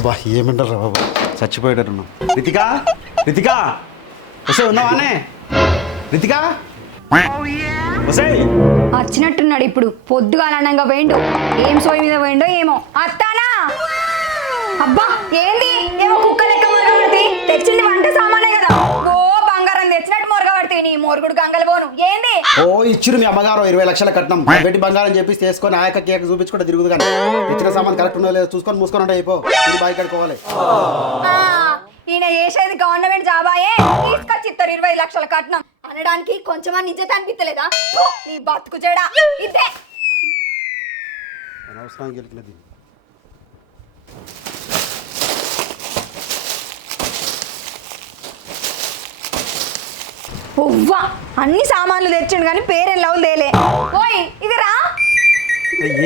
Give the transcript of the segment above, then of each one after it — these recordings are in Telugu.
బాబా ఏమంటారు బాబా? చచ్చిపోయేటట్టున్నాం రితికా రితికా. వసే ఉన్నావానే రితికా? వసే. వచ్చినట్టున్నాడు ఇప్పుడు. పొద్దుగాల అన్నంగా పోయిండు. ఏం సోయి మీద పోయిండో ఏమో. అత్తానా! అబ్బా ఏంది? ఏమో కుక్క లెక్క మొరగబడితే తెచ్చింది వంట సామానే కదా. ఓ బంగారం తెచ్చినట్టు మొరగబడితే నీ మొరుగుడు గంగలు పోను. ఏంది? ఓ ఇచ్చిరు మీ అమ్మగారు ఇరవై లక్షల కట్నం. పెట్టి బంగారం చెప్పి తీసుకొని ఆ యొక్క కేక్ చూపించుకుంటే తిరుగుదు కానీ ఇచ్చిన సామాన్ కరెక్ట్ ఉందో లేదో చూసుకొని మూసుకొని ఉంటే అయిపో. ఇది బాయ్ కడుకోవాలి ఆ, ఈయన చేసేది గవర్నమెంట్ జాబాయే తీసుకొచ్చి ఇస్తారు ఇరవై లక్షల కట్నం. అనడానికి కొంచెం నిజత అనిపించలేదా నీ బతుకు చెడా. ఇదే. అనవసరంగా గెలికినది ఉవ్వా. అన్ని సామాన్లు తెచ్చిండు కానీ పేరేం లవ్ తేలే ఓయ్ ఇది రా.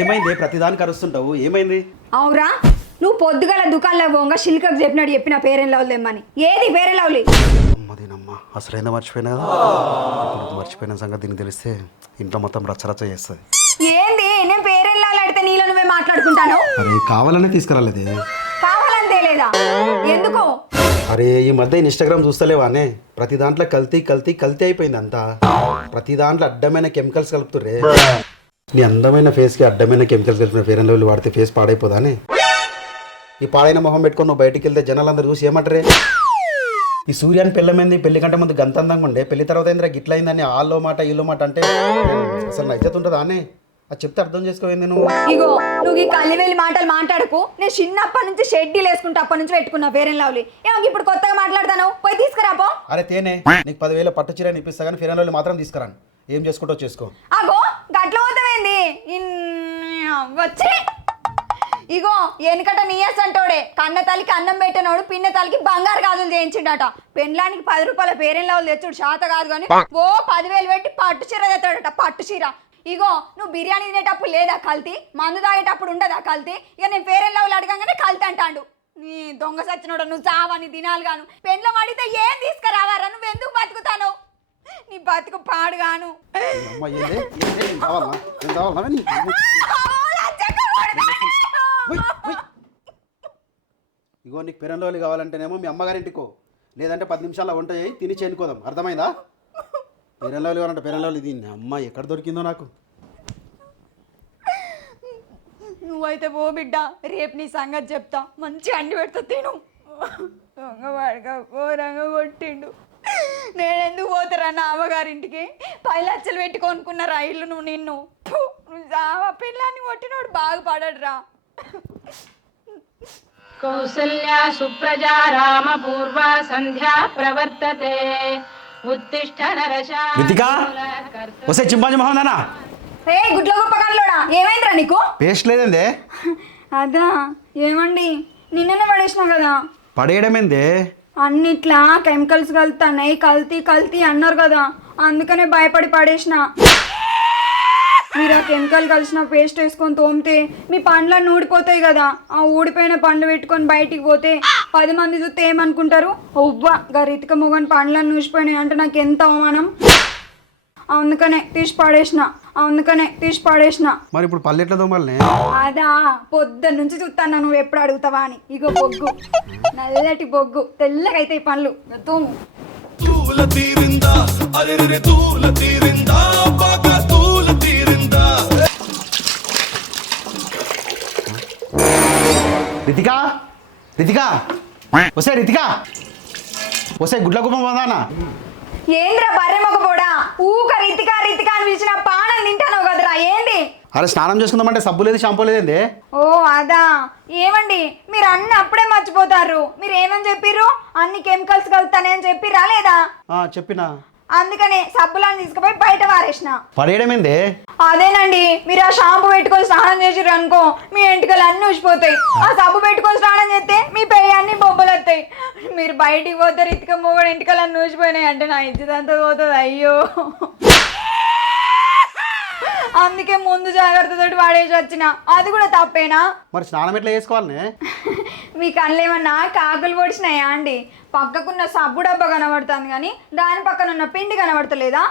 ఏమైంది? ప్రతిదానికి అరుస్తుంటావు. ఏమైంది? అవురా నువ్వు పొద్దుగల దుకాణంలో పోగా శిల్కకు చెప్పినాడు చెప్పిన పేరెన్ లవ్ తెమ్మని ఏది పేరెన్ లవ్లీ అమ్మదేనమ్మ అసలైందా మర్చిపోయినా? కదా ఇప్పుడు మర్చిపోయిన సంగతి దీనికి తెలిస్తే ఇంట్లో మొత్తం రచ్చరచ్చ చేస్తుంది. ఏంది? నేను పేరెన్ లవ్ అడిగితే నీలో నువ్వే మాట్లాడుకుంటాను? అరే కావాలనే తీసుకురాలేదే. కావాలని తేలేదా ఎందుకు? అరే ఈ మధ్య ఇన్స్టాగ్రామ్ చూస్తలేవానే. ప్రతి దాంట్లో కల్తీ కల్తీ కల్తీ అయిపోయింది అంతా ప్రతి దాంట్లో అడ్డమైన కెమికల్స్ కలుపుతురే నీ అందమైన ఫేస్కి అడ్డమైన కెమికల్స్ కలిపిన ఫేర్ అండ్ లవ్లీ వాడితే ఫేస్ పాడైపోదానే. ఈ పాడైన మొహం పెట్టుకొని నువ్వు బయటికి వెళ్తే జనాలందరూ చూసి ఏమంటారే? ఈ సూర్యాన్ని పెళ్ళమైంది పెళ్ళి కంటే ముందు గంత అందంగా ఉండే. పెళ్ళి తర్వాత ఏంద్రా గిట్ల అయిందని ఆలో మాట ఈలో మాట అంటే అసలు నా అనే అది చెప్తే అర్థం చేసుకోవేంది నువ్వు? ఇగో నువ్వు ఈ కల్లివెల్లి మాటలు మాట్లాడకు. నేను చిన్నప్పటి నుంచి షెడ్యూల్ వేసుకుంటా అప్పటి నుంచి పెట్టుకున్నా పేరెన్ లవ్లీ. ఏమో ఇప్పుడు కొత్తగా మాట్లాడతాను? పోయి తీసుకురాపో అరే తేనే. నీకు పదివేల పట్టు చీర ఇప్పిస్తా కానీ ఫేర్ అండ్ లవ్లీ మాత్రం తీసుకురాను. ఏం చేసుకుంటో చేసుకో. అగో గట్ల పోతావేంది? ఇన్- వచ్చి. ఇగో వెనకట నీయస్ అంటోడే. కన్న తల్లికి అన్నం పెట్టినోడు పిన్న తల్లికి బంగారు గాజులు చేయించిండట. పెండ్లానికి పది రూపాయల పేరెన్ లెవెల్ తెచ్చుడు శాత కాదు కానీ ఓ పదివేలు పెట్టి పట్టు చీర తెస్తాడట పట్టు చీర. ఇగో నువ్వు బిర్యానీ తినేటప్పుడు లేదా కల్తీ? మందు తాగేటప్పుడు ఉండదా కల్తీ? ఇక నేను పేరెన్ లెవెల్ అడగంగానే కల్తీ అంటాడు. నీ దొంగ సచ్చినోడు నువ్వు చావని దినాలు గాను. పెండ్లం అడిగితే ఏం తీసుకురావారా? నువ్వు ఎందుకు బతుకుతాను? నీ బతుకు పాడుగాను. ఇగో నీకు పెరంలోలి కావాలంటేనేమో మీ అమ్మగారింటికో. లేదంటే పది నిమిషాల్లో వంట చేయి తిని చేనుకోదాం. అర్థమైందా? పెరంలాలు కావాలంటే పెరంలాలు ఇది అమ్మ ఎక్కడ దొరికిందో నాకు. నువ్వైతే పో బిడ్డ రేపు నీ సంగతి చెప్తా. మంచి అండి పెడతా తిను. దొంగవాడుగా కొట్టిండు. నేను ఎందుకు పోతారా నా అమ్మగారింటికి పైలచ్చలు పెట్టి కొనుక్కున్నారా ఇల్లు నువ్వు నిన్ను. పిల్లాన్ని కొట్టినోడు బాగుపడరా కౌసల్యా సుప్రజా రామ పూర్వ సంధ్యా ప్రవర్తతే. రితికా వస్తే చింపాజీ మొహం నానా ఏ గుడ్ల గొప్ప కళ్ళోడా ఏమైందిరా నీకు? పేస్ట్ లేదండి అదా ఏమండి? నిన్ననే పడేసినా కదా. పడేయడమేందే? అన్నిట్లా కెమికల్స్ కలుతున్నాయి కల్తీ కల్తీ అన్నారు కదా. అందుకనే భయపడి పడేసిన. మీరు ఆ కెమికల్ కలిసిన పేస్ట్ వేసుకొని తోమితే మీ పండ్లన్నీ ఊడిపోతాయి కదా. ఆ ఊడిపోయిన పండ్లు పెట్టుకొని బయటికి పోతే పది మంది చూస్తే ఏమనుకుంటారు? ఒవ్వా గా రితిక మొగని పండ్లన్నీ ఊసిపోయినాయి అంటే నాకు ఎంత అవమానం? అందుకనే తీసి పడేసిన అందుకనే తీసి పడేసిన. మరి ఇప్పుడు పల్లె ఎట్లా దొమ్మాలనే అదా పొద్దున్న నుంచి చూస్తాను నువ్వు ఎప్పుడు అడుగుతావా అని. ఇగో బొగ్గు నల్లటి బొగ్గు తెల్లగైతే ఈ పనులు తూము తూల తీరిందా? అరెరె తూల తీరిందా? బాగా తూల తీరిందా? రితికా? రితికా! వస్తే రితికా! వస్తే గుడ్ల కుప్పం పోదానా? ఏంద్రా బర్రె మొగ పోడా? ఊక రితికా రితికా అని పిలిచిన పానం తింటాను కదరా ఏంది? అరే స్నానం చేసుకుందామంటే సబ్బు లేదు షాంపూ లేదండి ఓ అదా. ఏమండి మీరు అన్ని అప్పుడే మర్చిపోతారు. మీరు ఏమని చెప్పిర్రు? అన్ని కెమికల్స్ కలుగుతానని చెప్పిర్రా లేదా? ఆ, చెప్పినా. అందుకనే సబ్బులను తీసుకుపోయి బయట వారేసిన. పడేయడమేందే అదేనండి మీరు ఆ షాంపూ పెట్టుకొని స్నానం చేసిర్రు అనుకో మీ ఎంటికలు అన్నీ ఊసిపోతాయి ఆ సబ్బు పెట్టుకొని స్నానం చేస్తే మీ పెయ్యి అన్ని బొబ్బలు వస్తాయి మీరు బయటికి పోతే ఇటుక మూగడు ఎంటికలు అన్నీ ఊసిపోయినాయి అంటే నా ఇజ్జతంతా పోతుంది అయ్యో. అందుకే ముందు జాగ్రత్తతోటి వాడేసి వచ్చిన. అది కూడా తప్పేనా? మరి స్నానం ఎట్లా చేసుకోవాలనే? మీ కళ్ళు ఏమన్నా కాకులు పొడిచినాయా అండి? పక్కకున్న సబ్బు డబ్బా కనబడుతుంది కానీ దాని పక్కన ఉన్న పిండి కనబడతలేదా?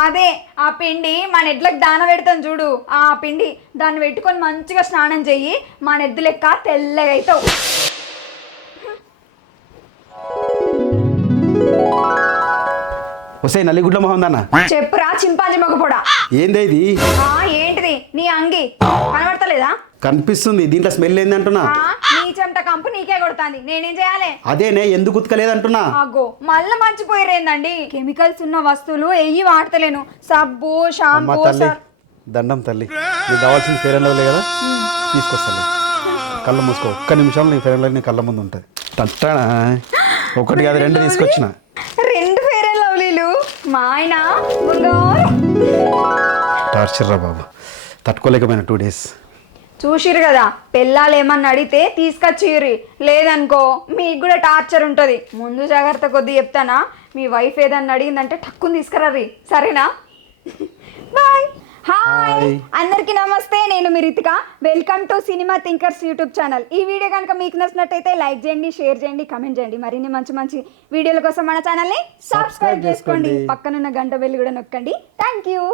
అదే ఆ పిండి మన ఎడ్లకు దాన పెడతాం చూడు. ఆ పిండి దాన్ని పెట్టుకొని మంచిగా స్నానం చెయ్యి మన ఎద్దు లెక్క తెల్లగా అవుతావు వస్తే నల్లిగుడ్ల మొహం దాన్న. చెప్పురా చింపాజీ మగపొడ ఏందే ఇది? ఆ, ఏంటిది? నీ అంగి. కనిపిస్తుంది. దీంట్లో స్మెల్ ఏందంటున్నా ఆ, నీ చెమట కంపు నీకే కొడుతుంది. నేనేం చేయాలి? అదేనే ఎందుకు ఉతకలేదంటున్నా అగో మళ్ళీ మర్చిపోయిరేందండి కెమికల్స్ ఉన్న వస్తువులు ఎయ్యి వాడతలేను. సబ్బు అమ్మ షాంపూ తల్లి దండం తల్లి. నీకు కావాల్సిన ఫేర్ అండ్ లవ్లీ కదా? తీసుకొస్తాను కళ్ళు మూసుకో. ఒక్క నిమిషం నీ ఫేర్ అండ్ లవ్లీ నీ కళ్ళ ముందు ఉంటుంది. తట్టానా ఒకటి కాదు రెండు తీసుకొచ్చిన. రెండు ఫేర్ అండ్ లవ్లీలు? మా ఆయన? బంగారం? టార్చర్ రా బాబు. తట్టుకోలేకపోయినా టూ డేస్. చూసిరు కదా పెళ్ళాలు ఏమన్నా అడిగితే తీసుకొచ్చిర్రి. లేదనుకో మీకు కూడా టార్చర్ ఉంటుంది. ముందు జాగ్రత్త కొద్ది చెప్తానా? మీ వైఫ్ ఏదన్నా అడిగిందంటే టక్కుని తీసుకురారి సరేనా? బాయ్. హాయ్. అందరికీ నమస్తే నేను మీ Ritika. Welcome to cinema thinkers YouTube channel. ఈ వీడియో కనుక మీకు నచ్చినట్టయితే లైక్ చేయండి షేర్ చేయండి కమెంట్ చేయండి. మరిన్ని మంచి మంచి వీడియోల కోసం మన ఛానల్ని సబ్స్క్రైబ్ చేసుకోండి. పక్కనున్న గంట బెల్లి కూడా నొక్కండి. Thank you